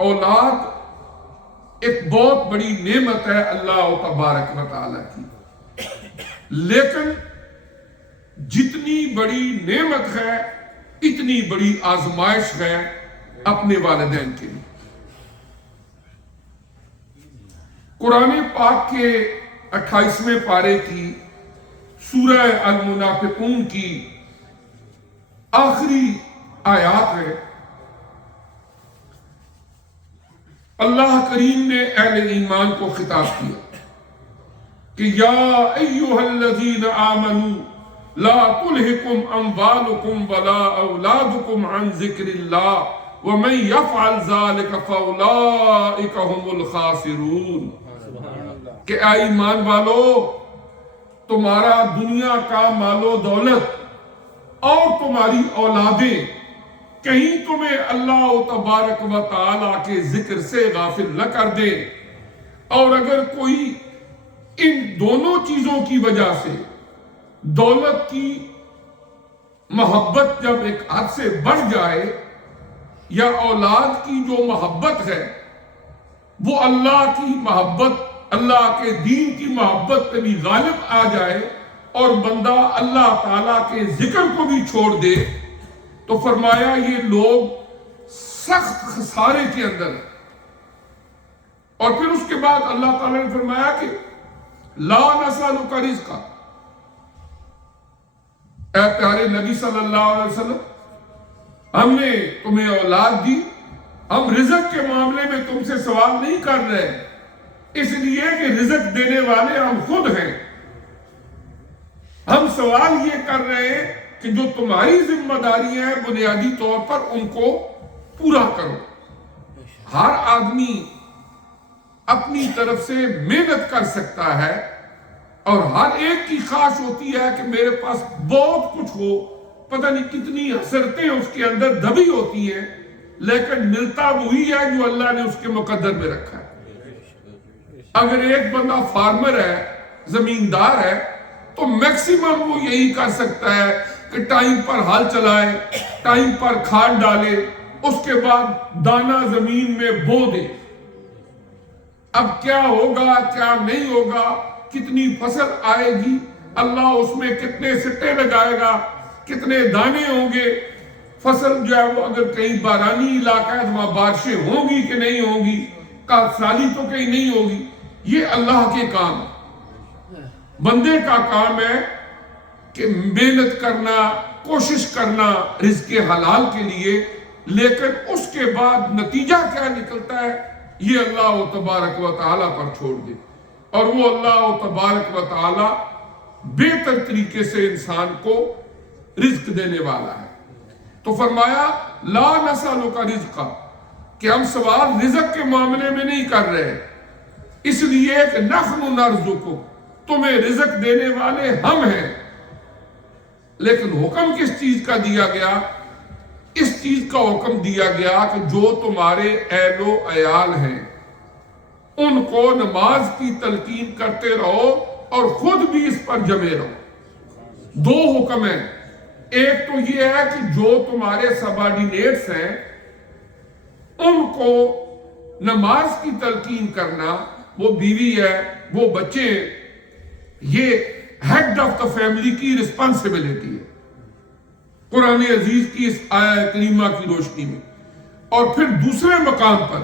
اولاد ایک بہت بڑی نعمت ہے اللہ تبارک و تعالیٰ کی، لیکن جتنی بڑی نعمت ہے اتنی بڑی آزمائش ہے اپنے والدین کے لیے۔ قرآن پاک کے 28ویں پارے کی سورہ المنافقون کی آخری آیات ہے، اللہ کریم نے اہل ایمان کو خطاب کیا کہ یا ایھا الذین آمنوا لا تلہکم اموالکم ولا اولادکم عن ذکر اللہ ومن یفعل ذلک فاولئک ھم الخاسرون، کہ اے ایمان والو تمہارا دنیا کا مال و دولت اور تمہاری اولادیں کہیں تمہیں اللہ تبارک و تعالیٰ کے ذکر سے غافل نہ کر دے، اور اگر کوئی ان دونوں چیزوں کی وجہ سے دولت کی محبت جب ایک حد سے بڑھ جائے یا اولاد کی جو محبت ہے وہ اللہ کی محبت، اللہ کے دین کی محبت پہ بھی غالب آ جائے اور بندہ اللہ تعالیٰ کے ذکر کو بھی چھوڑ دے، تو فرمایا یہ لوگ سخت خسارے کے اندر ہیں۔ اور پھر اس کے بعد اللہ تعالیٰ نے فرمایا کہ لا نسألک رزقا، اے پیارے نبی صلی اللہ علیہ وسلم ہم نے تمہیں اولاد دی، ہم رزق کے معاملے میں تم سے سوال نہیں کر رہے، اس لیے کہ رزق دینے والے ہم خود ہیں۔ ہم سوال یہ کر رہے ہیں کہ جو تمہاری ذمہ داریاں ہیں بنیادی طور پر ان کو پورا کرو۔ ہر آدمی اپنی طرف سے محنت کر سکتا ہے اور ہر ایک کی خواہش ہوتی ہے کہ میرے پاس بہت کچھ ہو، پتہ نہیں کتنی حسرتیں اس کے اندر دبی ہوتی ہیں، لیکن ملتا وہی ہے جو اللہ نے اس کے مقدر میں رکھا ہے۔ اگر ایک بندہ فارمر ہے، زمیندار ہے، تو میکسیمم وہ یہی کر سکتا ہے کہ ٹائم پر ہل چلائے، ٹائم پر کھاد ڈالے، اس کے بعد دانہ زمین میں بو دے۔ اب کیا ہوگا کیا نہیں ہوگا، کتنی فصل آئے گی، اللہ اس میں کتنے سٹے لگائے گا، کتنے دانے ہوں گے، فصل جو ہے وہ اگر کہیں بارانی علاقہ ہے تو وہاں بارشیں ہوں گی کہ نہیں ہوں گی، کاشتکاری تو کہیں نہیں ہوگی، یہ اللہ کے کام ہے۔ بندے کا کام ہے کہ محنت کرنا، کوشش کرنا رزق حلال کے لیے، لیکن اس کے بعد نتیجہ کیا نکلتا ہے یہ اللہ تبارک و تعالیٰ پر چھوڑ دے، اور وہ اللہ تبارک و تعالیٰ بہتر طریقے سے انسان کو رزق دینے والا ہے۔ تو فرمایا لا نسألک رزقا، کہ ہم سوال رزق کے معاملے میں نہیں کر رہے، اس لیے کہ نحن نرزقک، تمہیں رزق دینے والے ہم ہیں۔ لیکن حکم کس چیز کا دیا گیا؟ اس چیز کا حکم دیا گیا کہ جو تمہارے اہل و عیال ہیں ان کو نماز کی تلقین کرتے رہو اور خود بھی اس پر جمے رہو۔ دو حکم ہیں، ایک تو یہ ہے کہ جو تمہارے سبارڈینیٹس ہیں ان کو نماز کی تلقین کرنا، وہ بیوی ہے، وہ بچے، یہ ہیڈ آف دا فیملی کی رسپانسبلٹی ہے قرآن عزیز کی اس آیہ کریمہ کی روشنی میں۔ اور پھر دوسرے مقام پر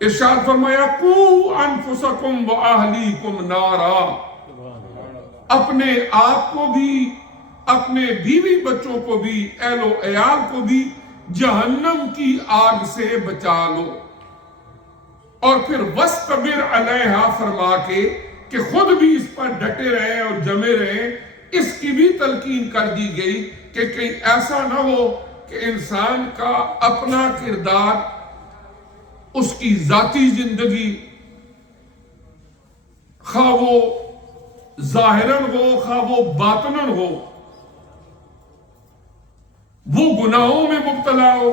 ارشاد فرمایا قوا انفسکم واہلیکم نارا، اپنے آپ کو بھی، اپنے بیوی بچوں کو بھی، اہل و عیال کو بھی جہنم کی آگ سے بچا لو۔ اور پھر وَاسْتَبِرْ عَلَيْهَا فرما کے کہ خود بھی اس پر ڈٹے رہیں اور جمے رہیں، اس کی بھی تلقین کر دی گئی کہ کہیں ایسا نہ ہو کہ انسان کا اپنا کردار، اس کی ذاتی زندگی، خواہ وہ ظاہراً ہو خواہ وہ باطناً ہو، وہ گناہوں میں مبتلا ہو،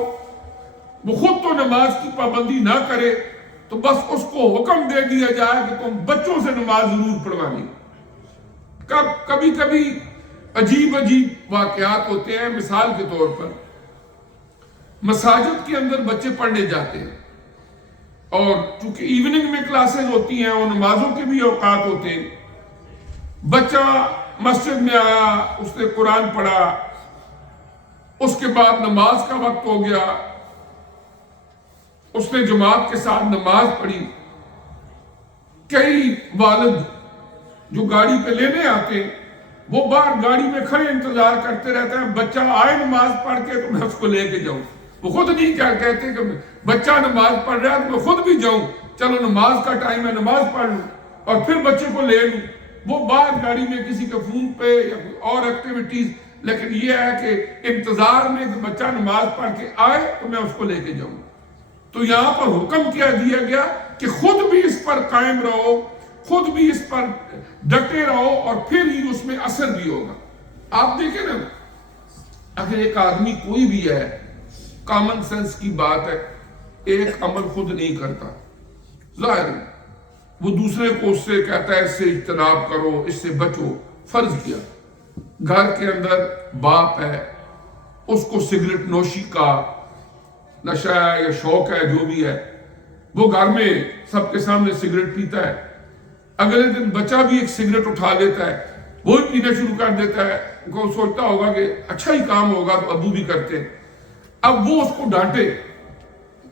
وہ خود تو نماز کی پابندی نہ کرے تو بس اس کو حکم دے دیا جائے کہ تم بچوں سے نماز ضرور پڑھوانی۔ کبھی کبھی عجیب واقعات ہوتے ہیں، مثال کے طور پر مساجد کے اندر بچے پڑھنے جاتے ہیں، اور چونکہ ایوننگ میں کلاسز ہوتی ہیں اور نمازوں کے بھی اوقات ہوتے ہیں، بچہ مسجد میں آیا، اس نے قرآن پڑھا، اس کے بعد نماز کا وقت ہو گیا، اس نے جماعت کے ساتھ نماز پڑھی۔ کئی والد جو گاڑی پہ لینے آتے ہیں وہ باہر گاڑی میں کھڑے انتظار کرتے رہتے ہیں، بچہ آئے نماز پڑھ کے تو میں اس کو لے کے جاؤں۔ وہ خود نہیں کیا کہتے کہ بچہ نماز پڑھ رہا ہے تو میں خود بھی جاؤں، چلو نماز کا ٹائم ہے نماز پڑھ لوں اور پھر بچے کو لے لوں۔ وہ باہر گاڑی میں کسی کے فون پہ یا اور ایکٹیویٹیز، لیکن یہ ہے کہ انتظار میں کہ بچہ نماز پڑھ کے آئے تو میں اس کو لے کے جاؤں۔ تو یہاں پر حکم کیا دیا گیا کہ خود بھی اس پر قائم رہو، خود بھی اس پر ڈٹے رہو، اور پھر ہی اس میں اثر بھی ہوگا۔ آپ دیکھیں نا، اگر ایک آدمی کوئی بھی ہے، کامن سینس کی بات ہے، ایک عمل خود نہیں کرتا، ظاہر ہے وہ دوسرے کو اس سے کہتا ہے اس سے اجتناب کرو، اس سے بچو۔ فرض کیا گھر کے اندر باپ ہے، اس کو سگریٹ نوشی کا نشہ ہے یا شوق ہے، جو بھی ہے، وہ گھر میں سب کے سامنے سگریٹ پیتا ہے، اگلے دن بچہ بھی ایک سگریٹ اٹھا لیتا ہے، وہ بھی پینا شروع کر دیتا ہے، وہ سوچتا ہوگا کہ اچھا ہی کام ہوگا تو ابو بھی کرتے ہیں۔ اب وہ اس کو ڈانٹے،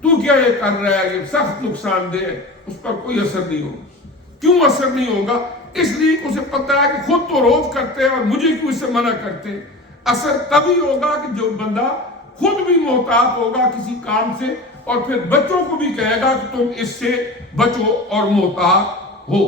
تو کیا یہ کر رہا ہے، یہ سخت نقصان دہ ہے، اس پر کوئی اثر نہیں ہوگا۔ کیوں اثر نہیں ہوگا؟ اس لیے کہ اسے پتہ ہے کہ خود تو روز کرتے ہیں اور مجھے کیوں اس سے منع کرتے ہیں۔ اثر تبھی ہوگا کہ جو بندہ خود بھی محتاط ہوگا کسی کام سے، اور پھر بچوں کو بھی کہے گا کہ تم اس سے بچو اور محتاط ہو۔